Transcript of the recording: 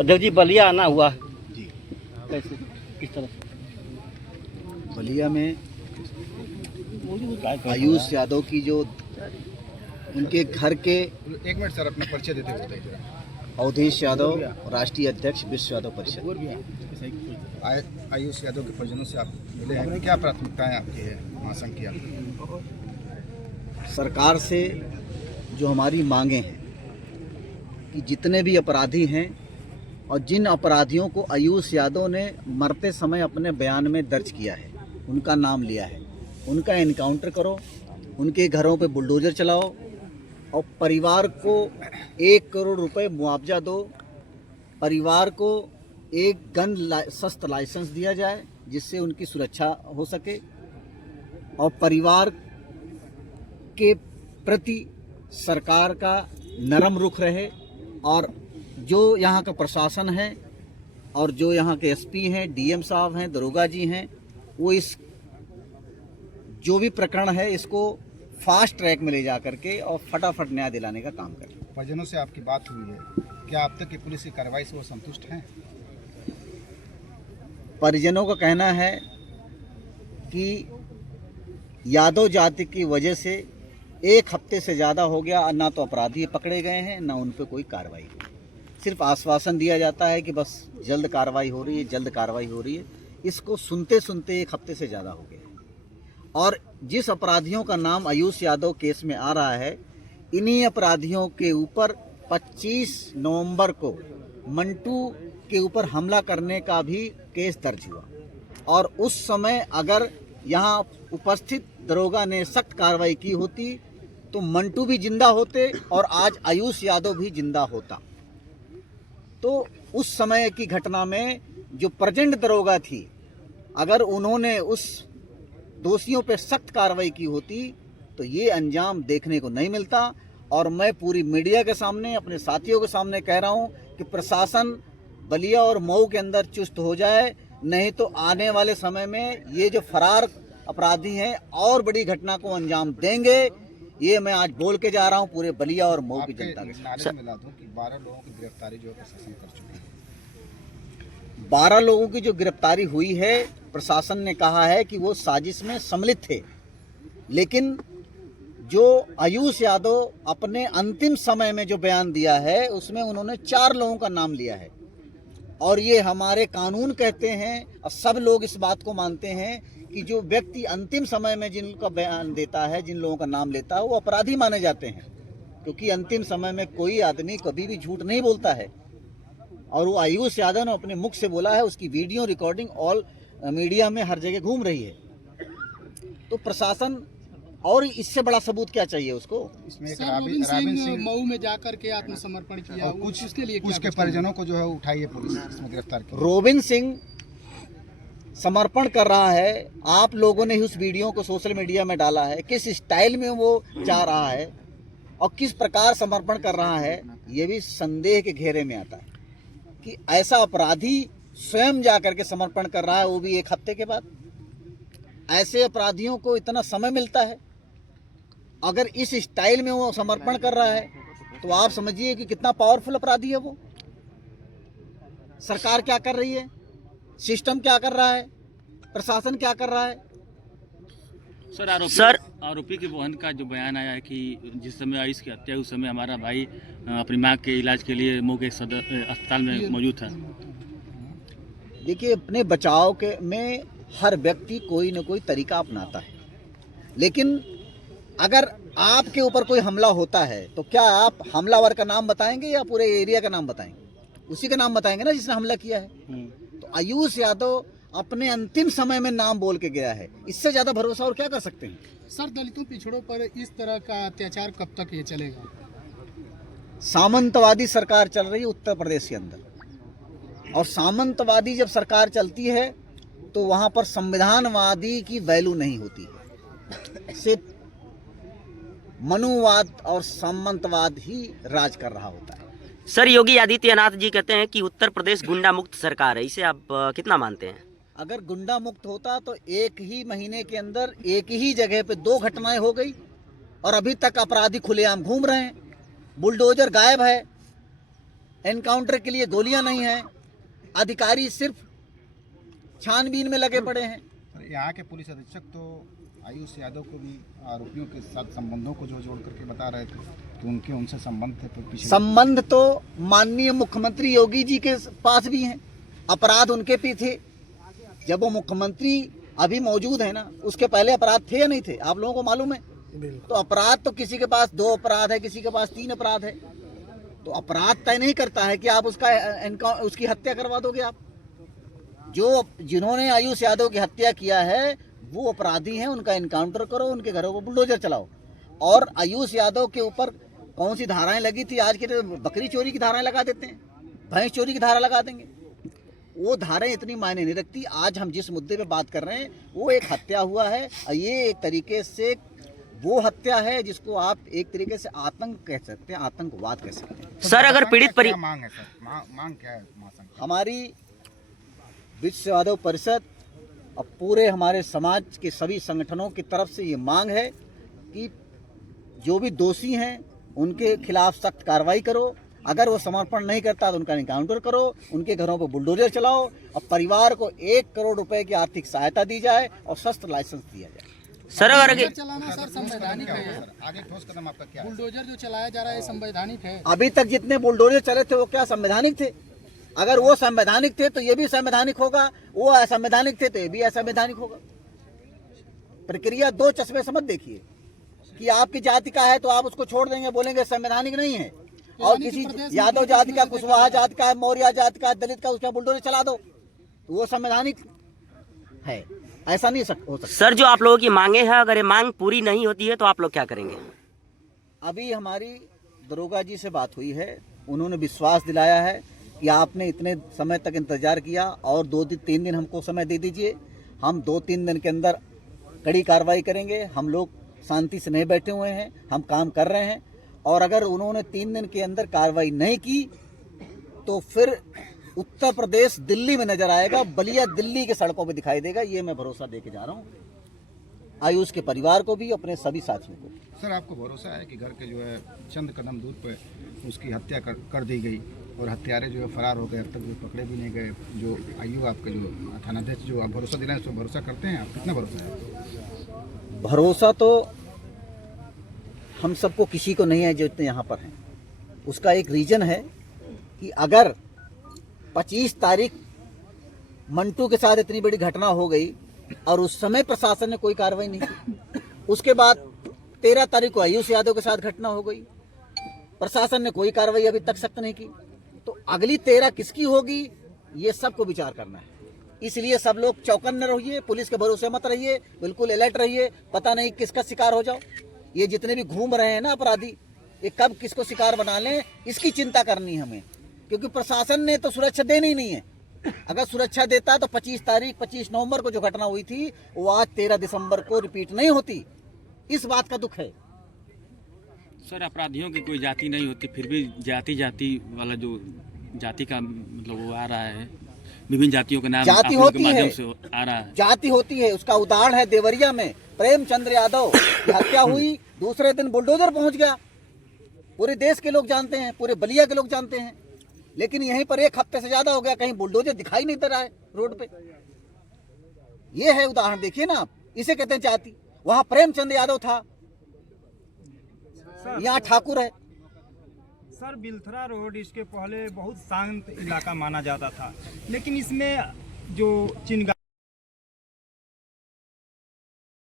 अध्यक्ष जी, बलिया आना हुआ जी। कैसे, किस तरह से? बलिया में आयुष यादव की जो उनके घर के, एक मिनट सर, अपना परिचय देते हुए बताइए। अवधेश यादव राष्ट्रीय अध्यक्ष विश्व यादव परिषद। आयुष यादव के परिजनों से आप मिले हैं, क्या प्राथमिकताएं आपकी है महासंघ की? सरकार से जो हमारी मांगे हैं कि जितने भी अपराधी हैं और जिन अपराधियों को आयुष यादव ने मरते समय अपने बयान में दर्ज किया है, उनका नाम लिया है, उनका एनकाउंटर करो, उनके घरों पे बुलडोजर चलाओ और परिवार को 1 करोड़ रुपए मुआवजा दो। परिवार को एक गन शस्त्र लाइसेंस दिया जाए जिससे उनकी सुरक्षा हो सके और परिवार के प्रति सरकार का नरम रुख रहे और जो यहाँ का प्रशासन है और जो यहाँ के एसपी हैं, डीएम साहब हैं, दरोगा जी हैं, वो इस जो भी प्रकरण है इसको फास्ट ट्रैक में ले जा करके और फटाफट न्याय दिलाने का काम करें। परिजनों से आपकी बात हुई है, क्या अब तक की पुलिस की कार्रवाई से वो संतुष्ट हैं? परिजनों का कहना है कि यादव जाति की वजह से 1 हफ्ते से ज़्यादा हो गया, ना तो अपराधी पकड़े गए हैं, ना उन पर कोई कार्रवाई हुई। सिर्फ आश्वासन दिया जाता है कि बस जल्द कार्रवाई हो रही है, जल्द कार्रवाई हो रही है। इसको सुनते सुनते 1 हफ्ते से ज़्यादा हो गया। और जिस अपराधियों का नाम आयुष यादव केस में आ रहा है, इन्हीं अपराधियों के ऊपर 25 नवंबर को मंटू के ऊपर हमला करने का भी केस दर्ज हुआ और उस समय अगर यहाँ उपस्थित दरोगा ने सख्त कार्रवाई की होती तो मंटू भी जिंदा होते और आज आयुष यादव भी जिंदा होता। तो उस समय की घटना में जो प्रेजेंट दरोगा थी, अगर उन्होंने उस दोषियों पर सख्त कार्रवाई की होती तो ये अंजाम देखने को नहीं मिलता। और मैं पूरी मीडिया के सामने, अपने साथियों के सामने कह रहा हूँ कि प्रशासन बलिया और मऊ के अंदर चुस्त हो जाए, नहीं तो आने वाले समय में ये जो फरार अपराधी हैं और बड़ी घटना को अंजाम देंगे। ये मैं आज बोल के जा रहा हूँ पूरे बलिया और मऊ की जनता के साथ। मिला दूं कि 12 लोगों की गिरफ्तारी जो प्रशासन कर चुकी है। 12 लोगों की जो गिरफ्तारी हुई है, प्रशासन ने कहा है कि वो साजिश में सम्मिलित थे, लेकिन जो आयुष यादव अपने अंतिम समय में जो बयान दिया है उसमें उन्होंने 4 लोगों का नाम लिया है। और ये हमारे कानून कहते हैं और सब लोग इस बात को मानते हैं कि जो व्यक्ति अंतिम समय में जिनका बयान देता है, जिन लोगों का नाम लेता है, वो अपराधी माने जाते हैं, क्योंकि अंतिम समय में कोई आदमी कभी भी झूठ नहीं बोलता है। और वो आयुष यादव ने अपने मुख से बोला है, उसकी वीडियो रिकॉर्डिंग ऑल मीडिया में हर जगह घूम रही है। तो प्रशासन और इससे बड़ा सबूत क्या चाहिए उसको? इसमें एक रोबिन सिंह मऊ में जाकर के आत्मसमर्पण किया और कुछ उसके लिए कुछ के परिजनों को जो है उठाई है पुलिस, इसमें गिरफ्तार किया। रोबिन सिंह समर्पण कर रहा है, आप लोगों ने ही उस वीडियो को सोशल मीडिया में डाला है, किस स्टाइल में वो जा रहा है और किस प्रकार समर्पण कर रहा है, ये भी संदेह के घेरे में आता है कि ऐसा अपराधी स्वयं जा करके समर्पण कर रहा है, वो भी 1 हफ्ते के बाद। ऐसे अपराधियों को इतना समय मिलता है? अगर इस स्टाइल में वो समर्पण कर रहा है तो आप समझिए कि कितना पावरफुल अपराधी है वो। सरकार क्या कर रही है, सिस्टम क्या कर रहा है, प्रशासन क्या कर रहा है? सर आरोपी के बहन का जो बयान आया है कि जिस समय आयुष की हत्या, उस समय हमारा भाई अपनी माँ के इलाज के लिए मऊ के अस्पताल में मौजूद था। देखिए, अपने बचाव के में हर व्यक्ति कोई न कोई तरीका अपनाता है, लेकिन अगर आपके ऊपर कोई हमला होता है तो क्या आप हमलावर का नाम बताएंगे या पूरे एरिया का नाम बताएंगे? उसी का नाम बताएंगे ना जिसने हमला किया है। तो आयुष यादव अपने अंतिम समय में नाम बोल के गया है, इससे ज्यादा भरोसा और क्या कर सकते हैं? सर, दलितों पिछड़ों पर इस तरह का अत्याचार कब तक ये चलेगा? सामंतवादी सरकार चल रही है उत्तर प्रदेश के अंदर, और सामंतवादी जब सरकार चलती है तो वहां पर संविधानवादी की वैल्यू नहीं होती है, सिर्फ मनुवाद और सामंतवाद ही राज कर रहा होता है। सर, योगी आदित्यनाथ जी कहते हैं कि उत्तर प्रदेश गुंडा मुक्त सरकार है, इसे आप कितना मानते हैं? अगर गुंडा मुक्त होता तो 1 ही महीने के अंदर एक ही जगह पे 2 घटनाएं हो गई और अभी तक अपराधी खुलेआम घूम रहे हैं, बुलडोजर गायब है। एनकाउंटर के लिए गोलियां नहीं हैं, अधिकारी सिर्फ छानबीन में लगे पड़े हैं। यहाँ के पुलिस अधीक्षक तो आयुष यादव को भी आरोपियों के साथ संबंधों को जो जोड़ करके बता रहे थे कि उनके उनसे संबंध थे। तो संबंध तो माननीय मुख्यमंत्री योगी जी के पास भी हैं, अपराध उनके भी थे। जब वो मुख्यमंत्री अभी मौजूद है ना, उसके पहले अपराध थे या नहीं थे, आप लोगों को मालूम है। तो अपराध तो किसी के पास 2 अपराध है, किसी के पास 3 अपराध है। तो अपराध तय नहीं करता है कि आप उसकी हत्या करवा दोगे। आप जिन्होंने आयुष यादव की हत्या किया है वो अपराधी हैं, उनका एनकाउंटर करो, उनके घरों को बुलडोजर चलाओ। और आयुष यादव के ऊपर कौन सी धाराएं लगी थी, आज के तो बकरी चोरी की धाराएं लगा देते हैं, भैंस चोरी की धारा लगा देंगे। वो धाराएं इतनी मायने नहीं रखती। आज हम जिस मुद्दे पे बात कर रहे हैं वो एक हत्या हुआ है, और ये एक तरीके से वो हत्या है जिसको आप एक तरीके से आतंक कह सकते हैं, आतंकवाद कह सकते हैं। सर अगर पीड़ित क्या मांग है सर? मांग क्या है महासंघ? हमारी विश्व यादव परिषद और पूरे हमारे समाज के सभी संगठनों की तरफ से ये मांग है कि जो भी दोषी हैं उनके खिलाफ सख्त कार्रवाई करो। अगर वो समर्पण नहीं करता तो उनका एनकाउंटर करो, उनके घरों पर बुलडोजर चलाओ, और परिवार को 1 करोड़ रुपए की आर्थिक सहायता दी जाए और शस्त्र लाइसेंस दिया जाए। सर अगर बुलडोजर चलाना सर संवैधानिक है। आगे ठोस कदम आपका क्या है? बुलडोजर जो चलाया जा रहा है संवैधानिक है। अभी तक जितने बुलडोजर चले थे वो क्या संवैधानिक थे? अगर वो संवैधानिक थे तो ये भी संवैधानिक होगा, वो असंवैधानिक थे तो ये भी असंवैधानिक होगा। प्रक्रिया 2 चश्मे से मत देखिए कि आपकी जाति का है तो आप उसको छोड़ देंगे, बोलेंगे संवैधानिक नहीं है, और किसी यादव जाति का, कुशवाहा जाति का, मौर्य जाति का, दलित का, उसका बुलडोजर चला दो तो वो संवैधानिक है। ऐसा नहीं हो सकता। सर जो आप लोगों की मांगे हैं, अगर ये मांग पूरी नहीं होती है तो आप लोग क्या करेंगे? अभी हमारी दरोगा जी से बात हुई है, उन्होंने विश्वास दिलाया है कि आपने इतने समय तक इंतजार किया और 2-3 दिन हमको समय दे दीजिए, हम 2-3 दिन के अंदर कड़ी कार्रवाई करेंगे। हम लोग शांति से नहीं बैठे हुए हैं, हम काम कर रहे हैं, और अगर उन्होंने 3 दिन के अंदर कार्रवाई नहीं की तो फिर उत्तर प्रदेश दिल्ली में नजर आएगा, बलिया दिल्ली के सड़कों पे दिखाई देगा। ये मैं भरोसा दे के जा रहा हूँ आयुष के परिवार को भी, अपने सभी साथियों को। सर आपको भरोसा है कि घर के जो है चंद कदम दूर पे उसकी हत्या कर दी गई और हत्यारे जो है फरार हो गए, अब तक जो पकड़े भी नहीं गए? जो आयु आपका जो थानाध्यक्ष जो आप भरोसा दिलाएं, उसको भरोसा करते हैं आप? कितना भरोसा है? भरोसा तो हम सबको किसी को नहीं है जो इतने यहाँ पर हैं। उसका एक रीजन है कि अगर 25 तारीख मंटू के साथ इतनी बड़ी घटना हो गई और उस समय प्रशासन ने कोई कार्रवाई नहीं की, उसके बाद 13 तारीख को आयुष यादव के साथ घटना हो गई, प्रशासन ने कोई कार्रवाई अभी तक सख्त नहीं की, तो अगली 13 किसकी होगी ये सबको विचार करना है। इसलिए सब लोग चौकन्ने रहिए, पुलिस के भरोसे मत रहिए, बिल्कुल अलर्ट रहिए, पता नहीं किसका शिकार हो जाओ। ये जितने भी घूम रहे हैं ना अपराधी, ये कब किसको शिकार बना लें इसकी चिंता करनी है हमें, क्योंकि प्रशासन ने तो सुरक्षा देनी ही नहीं है। अगर सुरक्षा देता तो 25 नवंबर को जो घटना हुई थी वो आज 13 दिसंबर को रिपीट नहीं होती। इस बात का दुख है। सर अपराधियों की कोई जाति नहीं होती, फिर भी जाति वाला जो जाति का मतलब वो आ रहा है, विभिन्न जातियों के नाम जाति आप लोगों के होती माध्यम है, से आ रहा है। जाति होती है। उसका उदाहरण है देवरिया में प्रेमचंद्र यादव की हत्या हुई, दूसरे दिन बुलडोजर पहुंच गया। पूरे देश के लोग जानते हैं, पूरे बलिया के लोग जानते हैं, लेकिन यहीं पर 1 हफ्ते से ज्यादा हो गया, कहीं बुलडोजर दिखाई नहीं दे रहा है रोड पे। ये है उदाहरण, देखिए ना आप, इसे कहते हैं जाति। वहां प्रेमचंद्र यादव था, यहाँ ठाकुर है। सर बिलथरा रोड इसके पहले बहुत शांत इलाका माना जाता था, लेकिन इसमें जो चिंगारी